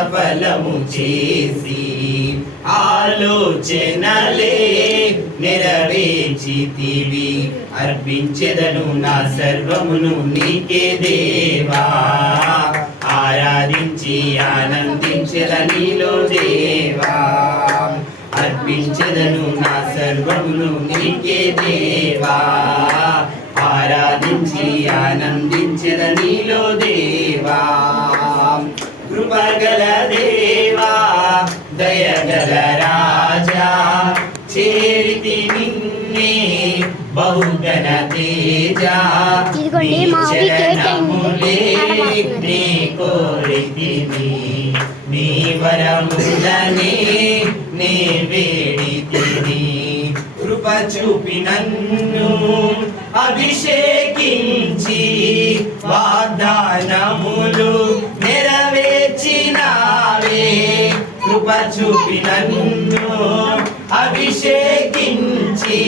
సఫలము చేసి ఆలోచనలే నెరవేర్చితివి. అర్పించెదను నా సర్వమును నీకే దేవా, ఆరాధించి ఆనందించెద నీలో దేవా. అర్పించెదను నా సర్వమును నీకే దేవా, ఆరాధించి ఆనందించెద నీలో దేవా. కృపగల దేవా దయగల రాజా, చేరితి నిన్నే బహుగణ తేజ. చరణములే నీ కోరితిని, నీ వరములనే నే వేడితిని. కృప చూపి నన్ను అభిషేకించి వాగ్దానములు నెరవేర్చినావే. కృప చూపి నన్ను అభిషేకించి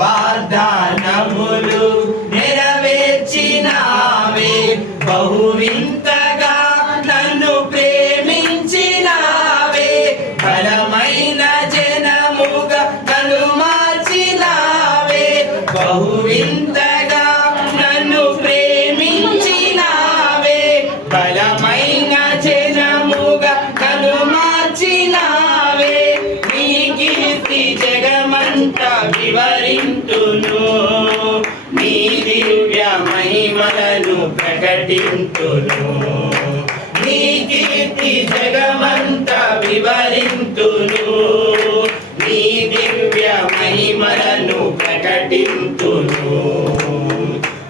వాగ్దానములు నెరవేర్చినావే. బహువింతగా నన్ను ప్రేమించినావే, బలమైన జనముగా నన్ను మార్చినావే. బహువింతగా నన్ను ప్రేమించినావే, బలమైన జనముగా నన్ను మార్చినావే. నీ కీర్తి జగమంతా వివరింతును, నీ దివ్య మహిమలను ప్రకటింతును. నీ కీర్తి జగమంతా వివరింతును, నీ దివ్య మహిమలను ప్రకటింతును.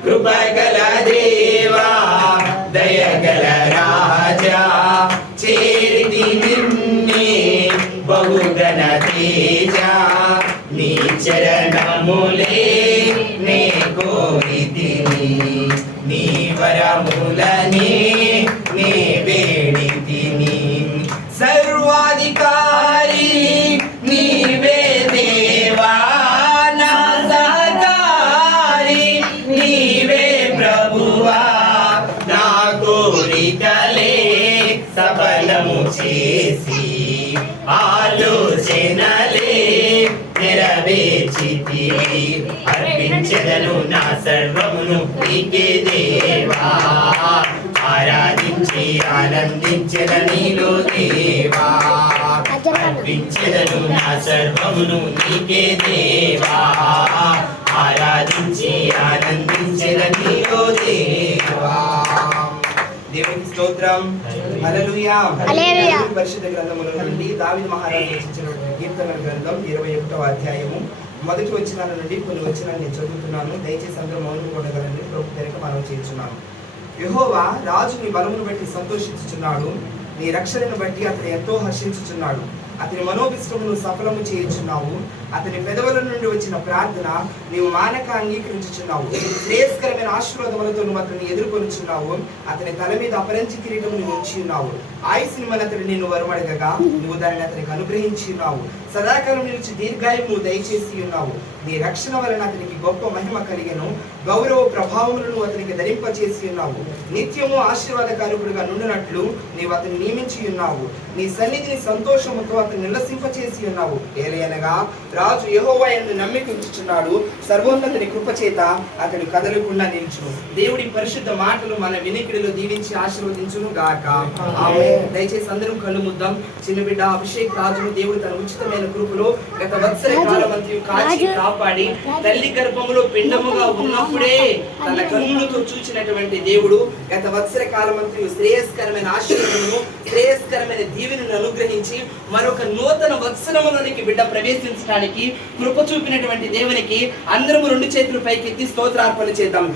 కృపగల దేవా దయగల రాజా, చేరితి నిన్నే బహుగణ తేజ. నీ చరణములే నే కోరితిని, నీ వరములనే నే వేడితిని. సర్వాధికారి నీవే దేవా, నా సహకారి నీవే ప్రభువా. నా కోరికలే సఫలము చేసి ఆలోచనలే నెరవేర్చితివి. అర్పించెదను నా సర్వమును నీకే దేవా, ఆరాధించి ఆనందించెద నీలో దేవా. అర్పించెదను నా సర్వమును నీకే దేవా, ఆరాధించి ఆనందించెద నీలో దేవా. దేవునికి స్తోత్రం. హల్లెలూయా. పరిశుద్ధ గ్రంథముల నుండి దావీదు మహారాజు రచించినటువంటి కీర్తనల గ్రంథం 21వ అధ్యాయము మొదటి వచనాల నుండి కొన్ని వచనాలు నేను చదువుతున్నాను. దయచేసి అందరూ మౌనం కొనగలని ప్రభు పేరిట మనవి చేస్తున్నాను. యెహోవా రాజు నీ బలమును బట్టి సంతోషించుచున్నాడు, నీ రక్షణను బట్టి అతను ఎంతో హర్షించుచున్నాడు. అతని మనోభిష్టమును సఫలము చేయుచున్నావు, అతని పెదవుల నుండి వచ్చిన ప్రార్థన నీవు మానక అంగీకరించుచున్నావు. శ్రేయస్కరమైన ఆశీర్వాదములతో నువ్వు అతన్ని ఎదుర్కొనుచున్నావు, అతని తల మీద అపరంచి కిరీటము నువ్వు ఉంచి ఉన్నావు. ఆయుష్ని మన అతడు నిన్ను వరమడగగా నువ్వు దానిని అతనికి అనుగ్రహించి ఉన్నావు. సదాకాలం నిలిచి దీర్ఘాయువు నువ్వు దయచేసి ఉన్నావు. నీ రక్షణ వలన అతనికి గొప్ప మహిమ కలిగెను, గౌరవ ప్రభావములను అతనికి ధరింపచేసి ఉన్నావు. నిత్యము ఆశీర్వాదకారకుడిగా నుండినట్లు నీవు అతన్ని నియమించి ఉన్నావు. నీ సన్నిధిని సంతోషముతో అతను నిలసింపచేసి ఉన్నావు. ఏలయనగా రాజు యెహోవా యందు నమ్మిక ఉంచుచున్నాడు, సర్వోన్నతుని కృపచేత అతడు కదలకుండా నిల్చును. దేవుడి పరిశుద్ధ మాటలు మన వినికిడిలో దీవించి ఆశీర్వదించును గాక. ఆమేన్. దయచేసి అందరం కళ్ళు ముద్దాం. చిన్న బిడ్డ అభిషేక్ రాజును దేవుడు తన ఉచితమైన కృపలో గత వత్సర కాలమంతయు కాచి కాపాడి తల్లి గర్భములో పిండముగా ఉన్నప్పుడే తన కన్నులతో చూచినటువంటి దేవుడు గత వత్సర కాలమంతయు శ్రేయస్కరమైన ఆశీర్వాదమును శ్రేయస్కరమైన దీవెనను అనుగ్రహించి మరొక నూతన వత్సరములోనికి బిడ్డ ప్రవేశించడానికి కృప చూపినటువంటి దేవునికి అందరము రెండు చేతులు పైకెత్తి స్తోత్రార్పణ చేద్దాం.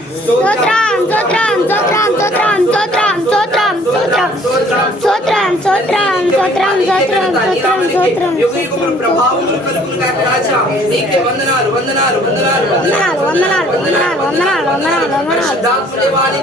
ప్రభావములు కలుగును గాక రాజా. నీకే వందనాలు వందనాలు వందనాలు వందనాలు వందనాలు వందనాలు వందనాలు వందనాలు.